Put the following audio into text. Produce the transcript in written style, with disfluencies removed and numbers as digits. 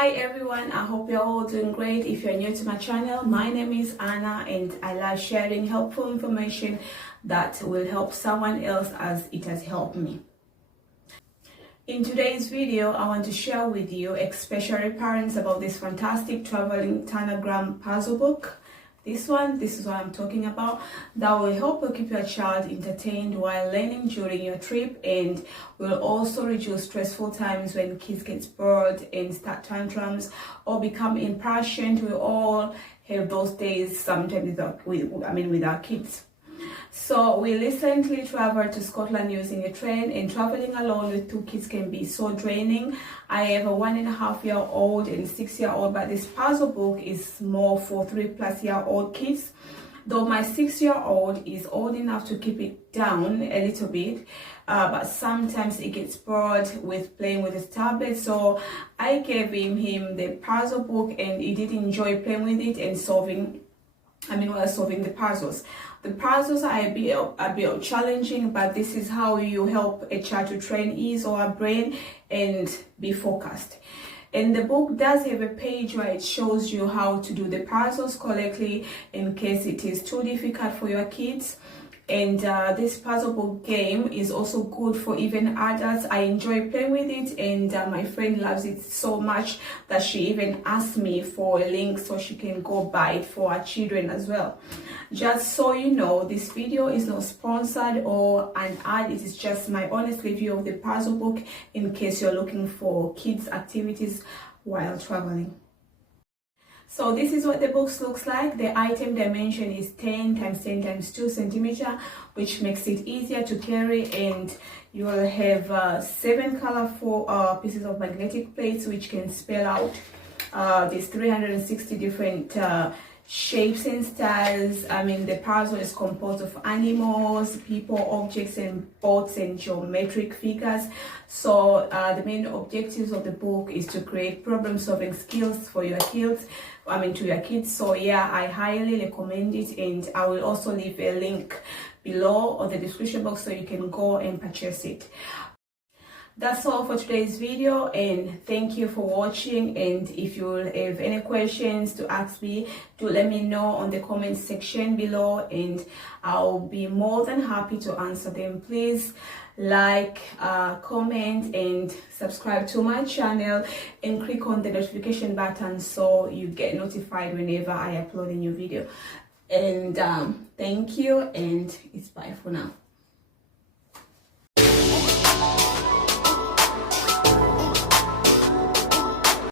Hi everyone, I hope you're all doing great. If you're new to my channel, my name is Anna and I love sharing helpful information that will help someone else as it has helped me. In today's video, I want to share with you, especially parents, about this fantastic traveling tanagram puzzle book. This is what I'm talking about, that will help you keep your child entertained while learning during your trip, and will also reduce stressful times when kids get bored and start tantrums or become impatient. We all have those days sometimes with our kids. So we recently traveled to Scotland using a train, and traveling alone with two kids can be so draining. I have a 1.5-year-old and 6-year-old, but this puzzle book is more for 3+-year-old kids. Though my 6-year-old is old enough to keep it down a little bit, but sometimes he gets bored with playing with his tablet. So I gave him the puzzle book, and he did enjoy playing with it and solving the puzzles. The puzzles are a bit challenging, but this is how you help a child to train his or her brain and be focused. And the book does have a page where it shows you how to do the puzzles correctly in case it is too difficult for your kids. And this puzzle book game is also good for even adults. I enjoy playing with it, and my friend loves it so much that she even asked me for a link so she can go buy it for her children as well. Just so you know, this video is not sponsored or an ad. It is just my honest review of the puzzle book in case you're looking for kids activities while traveling. So this is what the box looks like. The item dimension is 10 × 10 × 2 cm, which makes it easier to carry, and you will have 7 colorful pieces of magnetic plates which can spell out these 360 different shapes and styles. The puzzle is composed of animals, people, objects, and boats and geometric figures. So the main objectives of the book is to create problem-solving skills for your kids. To your kids. So yeah, I highly recommend it, and I will also leave a link below or the description box so you can go and purchase it. That's all for today's video, and thank you for watching. And if you have any questions to ask me, do let me know on the comment section below, and I'll be more than happy to answer them. Please like, comment, and subscribe to my channel, and click on the notification button so you get notified whenever I upload a new video. And thank you, and it's bye for now.